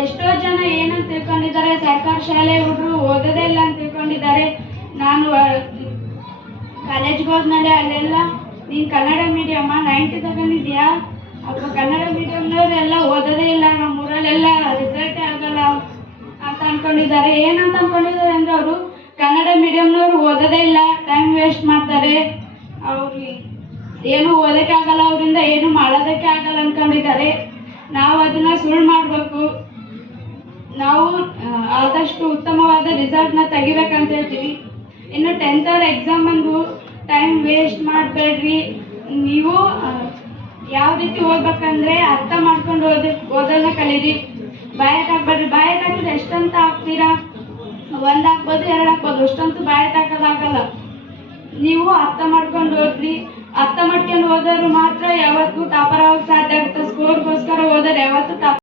ಎಷ್ಟೋ ಜನ ಏನಂತ ತಿಳ್ಕೊಂಡಿದ್ದಾರೆ, ಸರ್ಕಾರ ಶಾಲೆ ಹುಡುಗರು ಓದೋದೇ ಇಲ್ಲ ಅಂತ ತಿಳ್ಕೊಂಡಿದ್ದಾರೆ. ನಾನು ಕಾಲೇಜ್ಗೆ ಹೋದ್ಮೇಲೆ ಅಲ್ಲೆಲ್ಲ ನೀನು ಕನ್ನಡ ಮೀಡಿಯಮ್ಮ 9th ತಗೊಂಡಿದ್ಯಾ, ಅಥವಾ ಕನ್ನಡ ಮೀಡಿಯಂನವ್ರೆಲ್ಲ ಓದೋದೇ ಇಲ್ಲ, ನಮ್ಮ ಊರಲ್ಲೆಲ್ಲ ರಿಸಲ್ಟೇ ಆಗಲ್ಲ ಅಂತ ಅನ್ಕೊಂಡಿದ್ದಾರೆ. ಏನಂತ ಅನ್ಕೊಂಡಿದ್ದಾರೆ ಅಂದ್ರೆ ಅವರು ಕನ್ನಡ ಮೀಡಿಯಂನವ್ರು ಓದೋದೇ ಇಲ್ಲ, ಟೈಮ್ ವೇಸ್ಟ್ ಮಾಡ್ತಾರೆ, ಅವ್ರಿಗೆ ಏನು ಓದಕ್ಕೆ ಆಗಲ್ಲ, ಅವರಿಂದ ಏನು ಮಾಡೋದಕ್ಕೆ ಆಗಲ್ಲ ಅನ್ಕೊಂಡಿದ್ದಾರೆ. ನಾವು ಅದನ್ನ ಸುಳ್ಳು ಮಾಡಬೇಕು. ನಾವು ಆದಷ್ಟು ಉತ್ತಮವಾದ ರಿಸಲ್ಟ್ನ ತೆಗಿಬೇಕಂತ ಹೇಳ್ತೀವಿ. ಇನ್ನು 10th ಎಕ್ಸಾಮ್ ಬಂದು ಟೈಮ್ ವೇಸ್ಟ್ ಮಾಡಬೇಡ್ರಿ. ನೀವು ಯಾವ ರೀತಿ ಓದ್ಬೇಕಂದ್ರೆ ಅರ್ಥ ಮಾಡ್ಕೊಂಡು ಓದೋದನ್ನ ಕಲೀರಿ. ಬಾಯಕ್ ಹಾಕ್ಬೇಡ್ರಿ. ಬಾಯಕ್ ಹಾಕಿದ್ರೆ ಎಷ್ಟಂತ ಹಾಕ್ತೀರಾ? 1 ಹಾಕ್ಬೋದು, 2 ಹಾಕ್ಬೋದು, ಅಷ್ಟಂತೂ ಬಾಯಕ್ ಹಾಕೋದಾಗಲ್ಲ. ನೀವು ಅರ್ಥ ಮಾಡ್ಕೊಂಡು ಓದ್ರಿ. ಅರ್ಥ ಮಾಡ್ಕೊಂಡು ಓದೋರು ಮಾತ್ರ ಯಾವತ್ತೂ ಟಾಪರ್ ಆಗೋಕೆ ಸಾಧ್ಯ ಆಗುತ್ತೆ. ಸ್ಕೋರ್ಗೋಸ್ಕರ ಓದೋರು ಯಾವತ್ತೂ